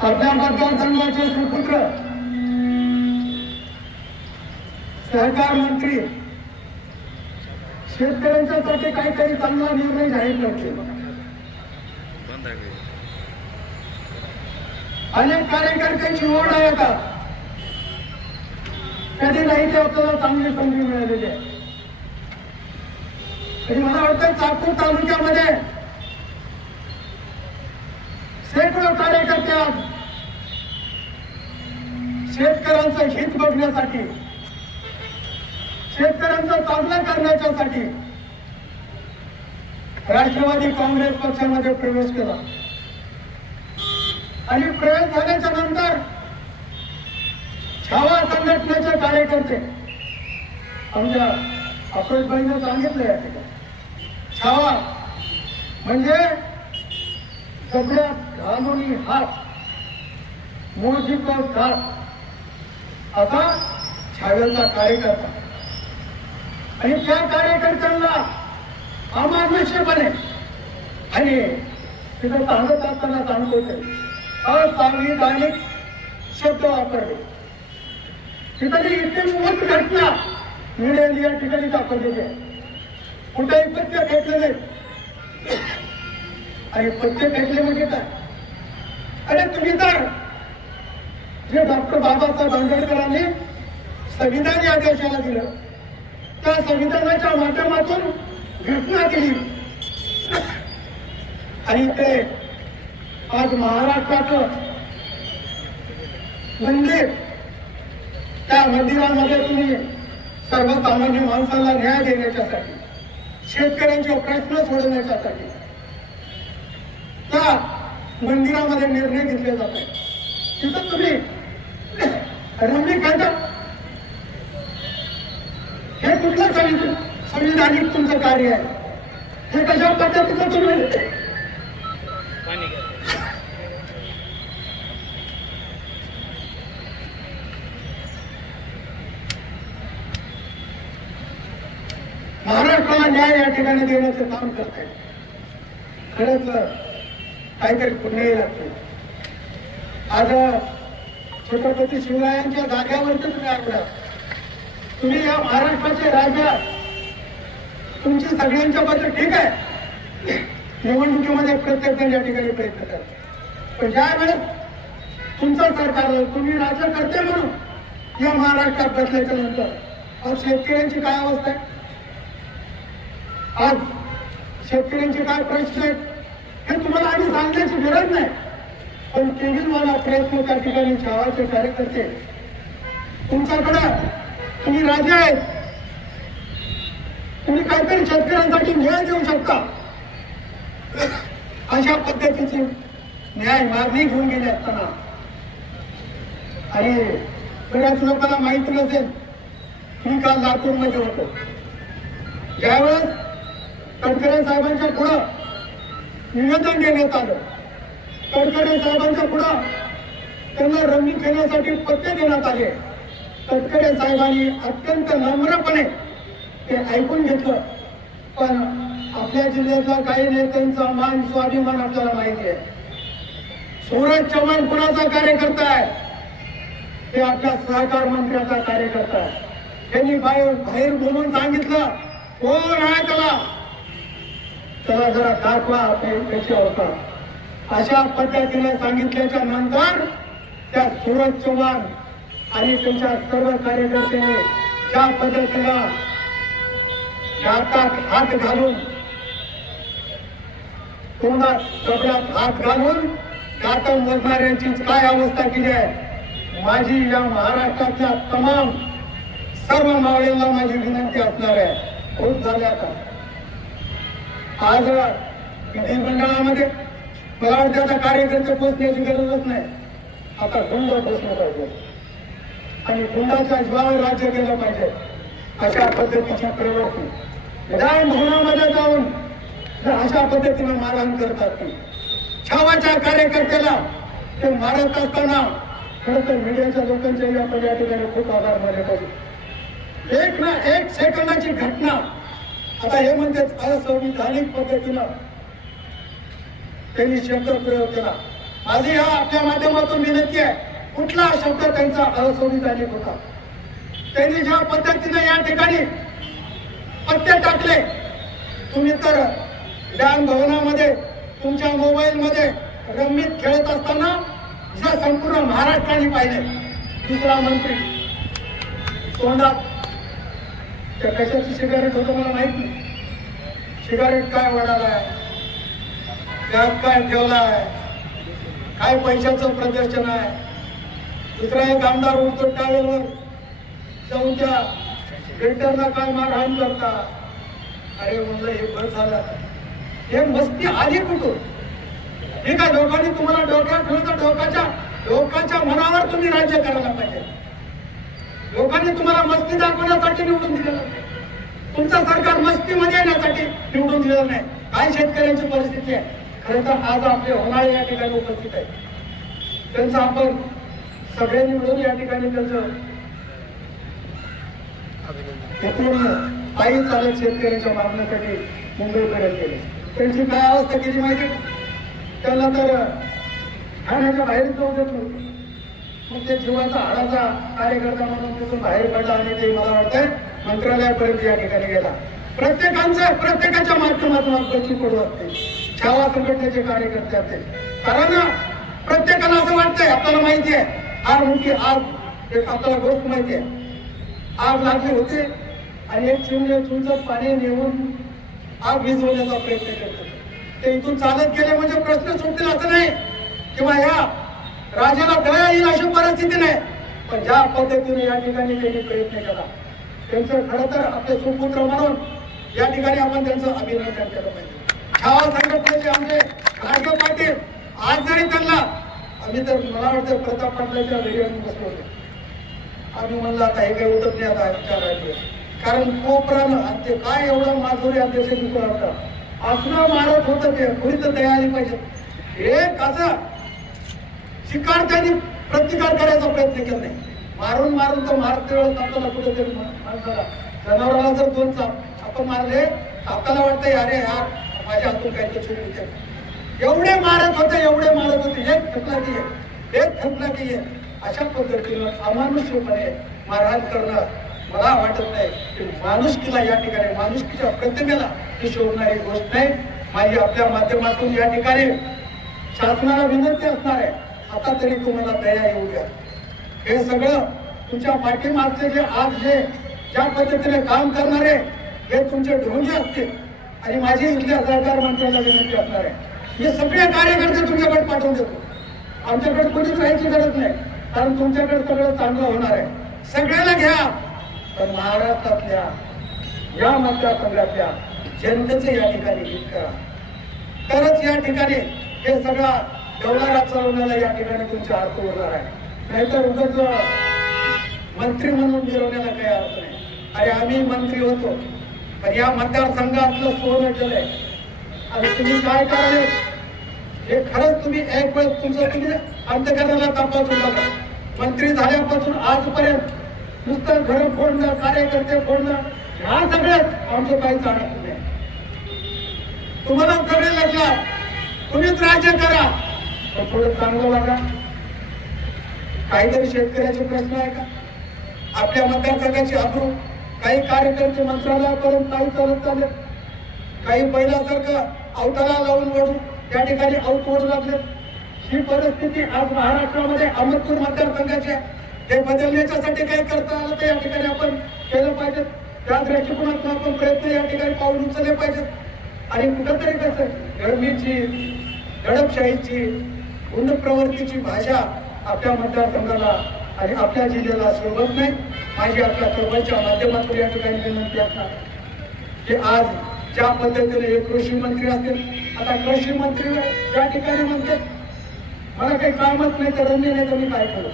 आपल्या मतदारसंघाचे सुपुत्र सहकार मंत्री शेतकऱ्यांच्यासाठी काहीतरी चांगला निर्णय जाहीर करते अनेक कार्यकर्त्यांची ओढ आहे आता. कधी नाही ते आपल्याला चांगली संधी मिळालेली आहे. तरी मला वाटतं चाकूर तालुक्यामध्ये शेकडो कार्यकर्ते आज शेतकऱ्यांचं हित बघण्यासाठी शेतकऱ्यांचं चांगलं करण्याच्यासाठी राष्ट्रवादी काँग्रेस पक्षामध्ये प्रवेश केला. आणि प्रवेश झाल्याच्यानंतर छावा संघटनेचे कार्यकर्ते आमच्या अप्रोचबाईनं सांगितलं या ठिकाणी. छावा म्हणजे सगळ्यात घालून हात. मुळशी मोठी काळ. असा छाव्याचा कार्यकर्ता. आणि त्या कार्यकर्त्यांना अमानुष्यपणे आणि तिथं सांगत असताना सांगतो ते. असंविधानिक शब्द वापरले. तिथली इतकी मूळ घटना मीडियाने या ठिकाणी दाखवलेली आहे. कुठेही पत्ते फेकले आणि पत्ते फेकले म्हणजे काय? अरे तुम्ही तर जे डॉक्टर बाबासाहेब आंबेडकरांनी संविधान या देशाला दिलं. त्या संविधानाच्या माध्यमातून घटना केली. आणि ते आज महाराष्ट्राचं मंदिर त्या मंदिरामध्ये तुम्ही सर्वसामान्य माणसाला न्याय देण्याच्यासाठी शेतकऱ्यांचे प्रश्न सोडवण्याच्यासाठी त्या मंदिरामध्ये निर्णय घेतले जातात. तिथं तुम्ही रमणी काढता हे कुठलं संविधान संविधानिक तुमचं कार्य आहे? हे कशा पद्धतीचं तुम्ही? महाराष्ट्राला न्याय या ठिकाणी देण्याचं काम करत आहे खरंच काहीतरी पुण्यही लागते आज छत्रपती शिवरायांच्या जाग्यावरती तुम्ही आणलं तुम्ही या महाराष्ट्राचे राजा. तुमची सगळ्यांच्या बद्दल ठीक आहे. निवडणुकीमध्ये प्रत्येक जण या ठिकाणी प्रयत्न करतो पण ज्या वेळेस तुमचं सरकार तुम्ही राज्यकर्ते म्हणून या महाराष्ट्रात बसल्याच्या नंतर आज शेतकऱ्यांची काय अवस्था आहे? आज शेतकऱ्यांचे काय प्रश्न आहेत? हे तुम्हाला आम्ही सांगण्याची गरज नाही. पण तेही प्रयत्न त्या ठिकाणी गावाचे कार्यकर्ते. तुमच्याकडं तुम्ही राजे आहेत. तुम्ही काहीतरी शेतकऱ्यांसाठी न्याय देऊ शकता. अशा पद्धतीची न्याय मागणी घेऊन गेले असताना. आणि बऱ्याच लोकांना माहिती नसेल मी काल लातूरमध्ये होतो. ज्यावेळेस तडकरे साहेबांच्या पुढं निवेदन देण्यात आलं तडकरे साहेबांच्या पुढं त्यांना रंगीत खेळण्यासाठी पत्ते देण्यात आले. तटकरे साहेबांनी अत्यंत नम्रपणे ते ऐकून घेतलं. पण आपल्या जिल्ह्यातल्या काही नेत्यांचा मान स्वाभिमान आपल्याला माहिती आहे सूरज चव्हाण कुणाचा कार्यकर्ता आहे? ते आपल्या सहकार मंत्र्याचा कार्यकर्ता आहे. त्यांनी बाहेर बाहेर बोलून सांगितलं कोण आहे त्याला? त्याला जरा दाखवा त्याची अवतार अशा पद्धतीने सांगितल्याच्या नंतर त्या सूरज चव्हाण आणि त्यांच्या सर्व कार्यकर्त्यांनी ज्या पद्धतीला हातात हात घालून तोंडात कपड्यात हात घालून दात मोजणाऱ्यांची काय अवस्था केली आहे? माझी या महाराष्ट्रातल्या तमाम सर्व मावळ्यांना माझी विनंती असणार आहे. खूप झाल्या आता. आज विधिमंडळामध्ये मला वाटतं आता कार्यकर्ते पोचण्याची गरजच नाही. आता गुंड पोचला पाहिजे. आणि गुंडाच्या जीवावर राज्य केलं पाहिजे. अशा पद्धतीच्या प्रवृत्ती. विधान भवनामध्ये जाऊन जर अशा पद्धतीने मारहाण करतात छावाच्या कार्यकर्त्याला ते मारत असताना खरं तर मीडियाच्या लोकांच्या आपण या ठिकाणी खूप आभार मानले पाहिजे. एक ना एक सेकंदाची घटना. आता हे म्हणतात असंविधानिक पद्धतीनं त्यांनी शब्द प्रयोग केला. माझी हा आपल्या माध्यमातून विनंती आहे कुठला शब्द त्यांचा असंविधानिक होता? त्यांनी ज्या पद्धतीने या ठिकाणी पत्ते टाकले तुम्ही तर ज्ञान भवनामध्ये तुमच्या मोबाईलमध्ये रंगीत खेळत असताना जे संपूर्ण महाराष्ट्राने पाहिले. दुसरा मंत्री तोंडात त्या कशाची सिगारेट होतं मला माहीत नाही. सिगारेट काय वडालाय त्यात काय ठेवलाय? काय पैशाचं प्रदर्शन आहे? दुसरा एक आमदार उठतो टाळेवर. जाऊन त्या वेटरला काय मारहाण करता? अरे म्हणलं हे बरं झालं. हे मस्ती आली कुठून? हे काय लोकांनी तुम्हाला डोक्यात ठेवलं तर डोकाच्या लोकांच्या मनावर तुम्ही राज्य करायला पाहिजे. लोकांनी तुम्हाला मस्ती दाखवण्यासाठी निवडून दिलेलं तुमचं सरकार मस्तीमध्ये येण्यासाठी निवडून दिलेलं नाही. काय शेतकऱ्यांची परिस्थिती आहे? खरं तर आज आपले होणारे या ठिकाणी उपस्थित आहे त्यांचं आपण सगळ्यांनी मिळून या ठिकाणी त्यांचं पूर्ण पायी चालक शेतकऱ्यांच्या मागण्यासाठी मुंबईपर्यंत गेले. त्यांची काय अवस्था केली माहिती त्यांना त्याला तर ठाण्याच्या बाहेर जाऊ देत मग ते जीवाचा हाडाचा कार्यकर्ता म्हणून तिथून बाहेर पडला आणि ते मला वाटतंय मंत्रालयापर्यंत या ठिकाणी गेला. प्रत्येकांचं प्रत्येकाच्या माध्यमातून आपल्याची पडू असते सेवा संघटनेचे कार्यकर्ते असते कारण प्रत्येकाला असं वाटतंय आपल्याला माहिती आहे. आग मोठी आग एक आपल्याला गोष्ट माहिती आहे. आग लागली होते आणि एक चिमणे चुंचत पाणी नेऊन आग भिजवण्याचा प्रयत्न करतो ते इथून चालत गेले म्हणजे प्रश्न सुटतील असं नाही. किंवा ह्या राजाला दया येईल अशी परिस्थिती नाही. पण ज्या पद्धतीने या ठिकाणी त्यांनी प्रयत्न केला त्यांचं खरं तर आपले सुपुत्र म्हणून या ठिकाणी आपण त्यांचं अभिनंदन केलं पाहिजे. छावा संघटनेचे आमचे राजू पाटील आज जरी त्यांना आम्ही तर मला वाटतं प्रताप पाटलाच्या रेडिओने बसलो होतो. आम्ही म्हणलं आता हे काही उठत नाही आता विचार राहिले कारण कोपरानं आणि ते काय एवढं माधुरी अध्यक्ष दुसरं होतं? असणं मारत होतं ते कुणी तर दया आली पाहिजे. हे कसं? शिकार त्यांनी प्रतिकार करायचा प्रयत्न केला नाही. मारून मारून तर मारते वेळेस आपल्याला कुठेतरी माणसाला जनावराला जर दोन चाप आपण मारले आपल्याला वाटतंय अरे यार माझ्या हातून काहीतरी चूक एवढे मारत होते एवढे मारत होते. एक थकला की एक एक थकला की अशा पद्धतीनं अमानुष्यपणे मारहाण करणं मला वाटत नाही. की माणुसकीला या ठिकाणी माणुसकीच्या प्रत्येकाला ही शोधणारी गोष्ट नाही. माझी आपल्या माध्यमातून या ठिकाणी शासनाला विनंती असणार आहे. आता तरी तुम्हाला दया येऊ द्या. हे सगळं तुमच्या पाठीमागचे जे आज जे ज्या पद्धतीने काम करणारे हे तुमचे ढोंगे असतील. आणि माझी इथल्या सरकार मंत्र्याला विनंती असणार आहे. हे सगळे कार्यकर्ते तुमच्याकडे पाठवून देतो. आमच्याकडे कोणीच राहायची गरज नाही. कारण तुमच्याकडे सगळं चांगलं होणार आहे. सगळ्याला घ्या. पण महाराष्ट्रातल्या या मतदारसंघातल्या जनतेचे या ठिकाणी हित करा. तरच या ठिकाणी हे सगळा डोलारा चालवण्याला या ठिकाणी तुमचा अर्थ उरणार आहे. नाहीतर उगाच मंत्री म्हणून मिरवण्याला काही अर्थ नाही. अरे आम्ही मंत्री होतो. पण या मतदारसंघातलं सोनं केलंय आणि तुम्ही काय कराले हे खरंच तुम्ही एक वेळ तुमचं तुम्ही अंतकरणाला तपासून बघा मंत्री झाल्यापासून आजपर्यंत नुसतं घर फोडणं कार्यकर्ते फोडणं ह्या सगळ्यात आमचं काही चालत नाही. तुम्हाला सगळे लक्षात तुम्हीच राज्य करा. पण थोडं चांगलं वागा काहीतरी शेतकऱ्याचे प्रश्न आहे का? आपल्या मतदारसंघाची अप्रूव काही कार्यकर्ते मंत्रालयापर्यंत काही चालत चालले. काही पहिल्यासारखं अवतारा लावून ओढून त्या ठिकाणी आऊट ओढू लागले. ही परिस्थिती आज महाराष्ट्रामध्ये अहमदपूर मतदारसंघाची आहे. हे बदलण्याच्यासाठी काय करता आलं तर या ठिकाणी आपण केलं पाहिजे. त्या दृष्टिकोनातून आपण प्रयत्न या ठिकाणी पाऊल उचलले पाहिजेत आणि कुठंतरी कसं गरमीची दडपशाहीची गुंड प्रवृत्तीची भाषा आपल्या मतदारसंघाला आणि आपल्या जिल्ह्याला शोभत नाही माझी आपल्या सर्वांच्या माध्यमातून या ठिकाणी विनंती असणार की आज ज्या पद्धतीने हे कृषी मंत्री असतील आता कृषी मंत्री या ठिकाणी म्हणते मला काही कामच नाही तर रंगी नाही तर मी काय करू?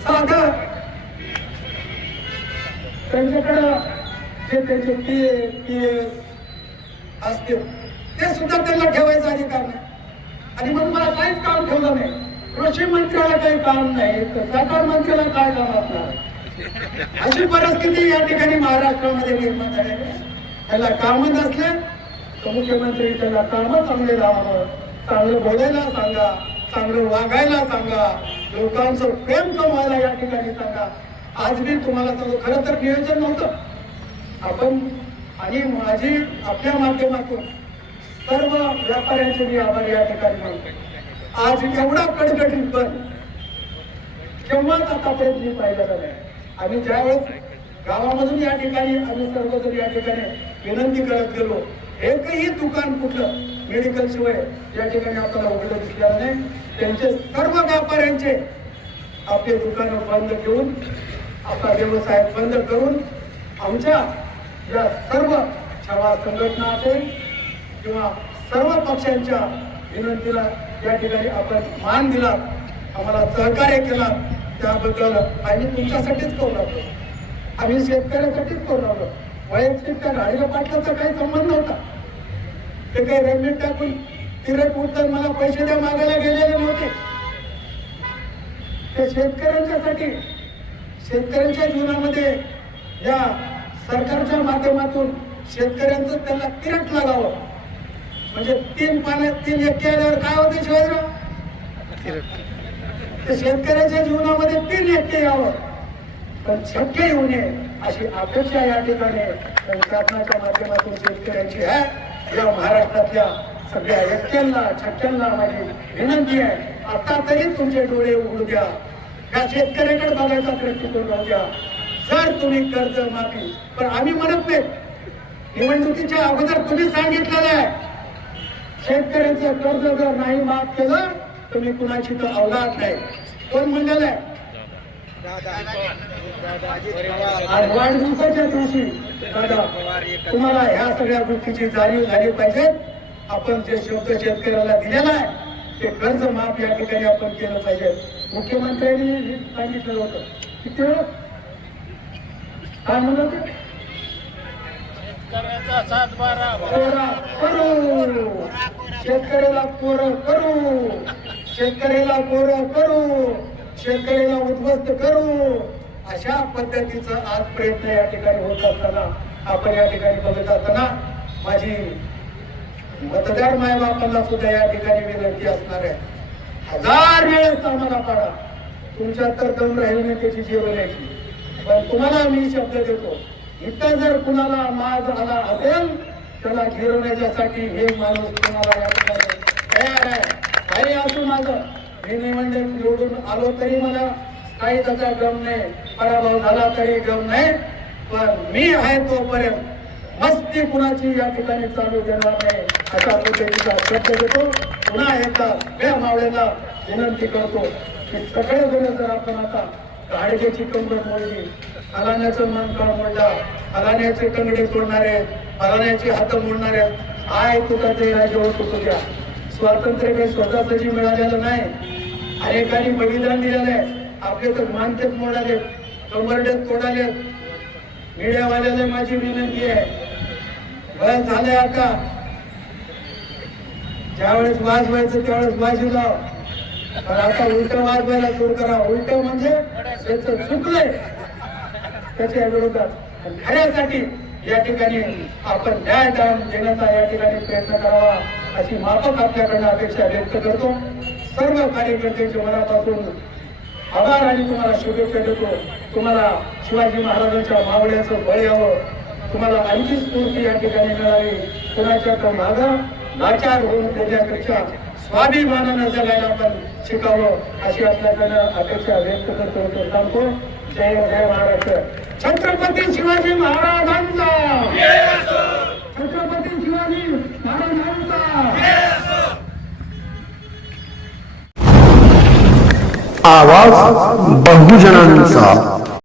साधं. त्यांच्याकडं जे त्यांचे पी ए पी असतील ते सुद्धा त्यांना ठेवायचा अधिकार नाही. आणि मग मला काहीच काम ठेवलं नाही. कृषी मंत्र्याला काही काम नाही तर सहकार मंत्र्याला काय काम असणार? अशी परिस्थिती या ठिकाणी महाराष्ट्रामध्ये निर्माण झालेली त्याला काम नसले तर मुख्यमंत्री त्याला काम चांगले लावावं. चांगलं बोलायला सांगा चांगलं वागायला सांगा. लोकांचं प्रेम कमवायला या ठिकाणी सांगा. आज मी तुम्हाला सांगतो खरं तर नियोजन नव्हतं. आपण आणि माझी आपल्या माध्यमातून सर्व व्यापाऱ्यांचे मी आभार या ठिकाणी मानतो. आज एवढा कडकडीत पण केव्हाच आतापर्यंत मी पाहिलेला नाही. आणि ज्यावेळेस गावामधून या ठिकाणी आम्ही सर्वजण या ठिकाणी विनंती करत गेलो एकही दुकान कुठलं मेडिकल शिवाय या ठिकाणी आपल्याला उघडं दिसलेलं नाही. त्यांचे सर्व व्यापाऱ्यांचे आपले दुकानं बंद ठेवून आपला व्यवसाय बंद करून आमच्या या सर्व छावा संघटना असेल किंवा सर्व पक्षांच्या विनंतीला या ठिकाणी आपण मान दिला आम्हाला सहकार्य केला त्याबद्दल आम्ही तुमच्यासाठीच करू लागलो आम्ही शेतकऱ्यासाठीच करू लागलो वैयक्तिक त्या गाडीला पाटलाचा काही संबंध नव्हता. ते काही रेल्वे टाकून तिरट उठतात मला पैसे द्या मागायला गेलेले नव्हते. ते शेतकऱ्यांच्यासाठी शेतकऱ्यांच्या जीवनामध्ये या सरकारच्या माध्यमातून शेतकऱ्यांचं त्यांना तिरट लागावं. म्हणजे तीन पाण्यात तीन एकटे आल्यावर काय होते शिवाजीराव? शेतकऱ्याच्या जीवनामध्ये तीन एकटे यावं. पण शक्य येऊ नये अशी अपेक्षा या ठिकाणी शासनाच्या माध्यमातून शेतकऱ्यांची आहे. या महाराष्ट्रातल्या सगळ्या एकट्यांना छक्क्यांना माझी विनंती आहे. आता तरी तुमचे डोळे उघडू द्या. या शेतकऱ्याकडे बघायचा दृष्टिकोन राहू द्या. जर तुम्ही कर्ज माफी पण आम्ही म्हणत नाही. निवडणुकीच्या अगोदर तुम्ही सांगितलेलं आहे. शेतकऱ्यांचं कर्ज जर नाही माफ केलं तुम्ही कुणाची तर अवलाद नाही. कोण म्हणलेलं आहे? आज वाढदिवसाच्या दिवशी दादा तुम्हाला ह्या सगळ्या गोष्टीची जाणीव झाली पाहिजे. आपण जे शब्द शेतकऱ्याला दिलेला आहे ते कर्ज माफ या ठिकाणी आपण केलं पाहिजे. मुख्यमंत्र्यांनी सांगितलं होतं. किती काय म्हणलं होतं? कोरा करू. शेतकऱ्याला कोर करू. शेतकऱ्याला कोर करू. शेतकऱ्याला उद्ध्वस्त करू. अशा पद्धतीचा आज प्रयत्न या ठिकाणी होत असताना आपण या ठिकाणी बघत असताना माझी मतदार मायबापांना सुद्धा या ठिकाणी विनंती असणार आहे. हजार वेळेस आम्हाला पाडा. तुमच्यात तर दम राहील नाही त्याची जेवण्याची पण तुम्हाला मी शब्द देतो. इथं जर कुणाला माज आला असेल त्याला गिरवण्याच्यासाठी हे माणूस कुणाला या ठिकाणी तयार आहे. काही असू माझं. मी निवडणूक निवडून आलो तरी मला. काही त्याचा गम नाही. पराभव झाला तरी गम नाही. पण मी आहे तोपर्यंत. मस्ती कुणाची या ठिकाणी चालू देणार नाही. अशा पद्धतीचा शब्द देतो. पुन्हा एकदा या मावळ्याला विनंती करतो की सगळेजण जर आपण आता गाडगेची कंबर मोडली अलाण्याचं मन काळ मोडला अलाण्याचे कंगडे तोडणारे अलाण्याचे हात मोडणारे. आय तुका ते राजे होत तुझ्या स्वातंत्र्य काही स्वतःसाठी मिळालेलं नाही अनेकांनी बलिदान दिलेलं आहे. आपले तर मानतेच मोडाले कंबरडेत तोडाले. मीडियावाल्याला माझी विनंती आहे. बस झालंय आता. ज्यावेळेस वाज व्हायचं त्यावेळेस वाजी लाव. पण आता उलट वाज व्हायला सुरू करा. उलट म्हणजे त्याचं चुकलंय. त्याच्या विरोधात पण खऱ्यासाठी या ठिकाणी आपण न्याय दान देण्याचा या ठिकाणी प्रयत्न करावा अशी माफक आपल्याकडनं अपेक्षा व्यक्त करतो. सर्व कार्यकर्त्यांच्या मनापासून आभार आणि तुम्हाला शुभेच्छा देतो. तुम्हाला शिवाजी महाराजांच्या मावळ्याचं बळ यावं. तुम्हाला आणखी स्फूर्ती या ठिकाणी मिळावी. कुणाच्या तर मागा लाचार होऊन त्याच्यापेक्षा स्वाभिमानानं जगायला आपण शिकावं अशी आपल्याकडनं अपेक्षा व्यक्त करतो. सांगतो जय जय महाराष्ट्र. छत्रपती शिवाजी महाराजांचा. छत्रपती शिवाजी महाराजांचा. आवाज बहुजनांचा.